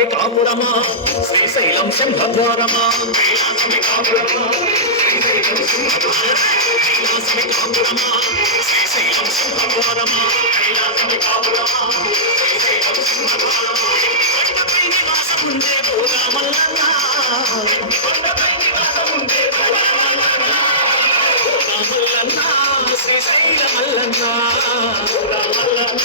కైలాసమి కాపురమా? శ్రీశైలం సింహద్వారమా కైలాసమి కాపురమా కైలాసమి కాపురమా శ్రీశైలం సింహద్వారమా కైలాసమి కాపురమా శ్రీశైలం సింహద్వారమా కొండపై నివాసముండే గోరామల్లన్న కొండపై నివాసం ఉండే గోరామల్లన్న రామల్లన్న శ్రీశైల మల్లన్న. రామల్లన్న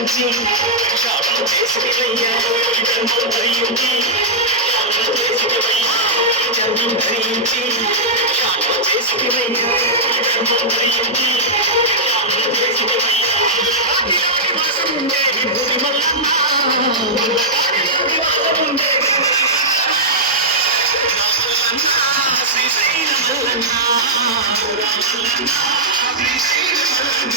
ధరించి శాపం చేసినయ్యా జన్మం ధరించి శాపం చేసినయ్యా జన్మం ధరించి శాపం చేసినయ్యా జన్మం ధరించి శాపం చేసినయ్యా ఆదిలాడి వాసం ఉండేది భూమి మల్లన్న ఆదిలాడి వాసం ఉండేది రామల్లన్న Srisaila Mallanna రామల్లన్న Srisaila Mallanna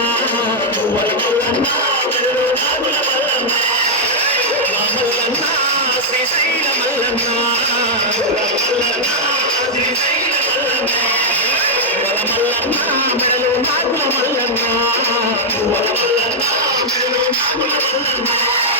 Oh, my God.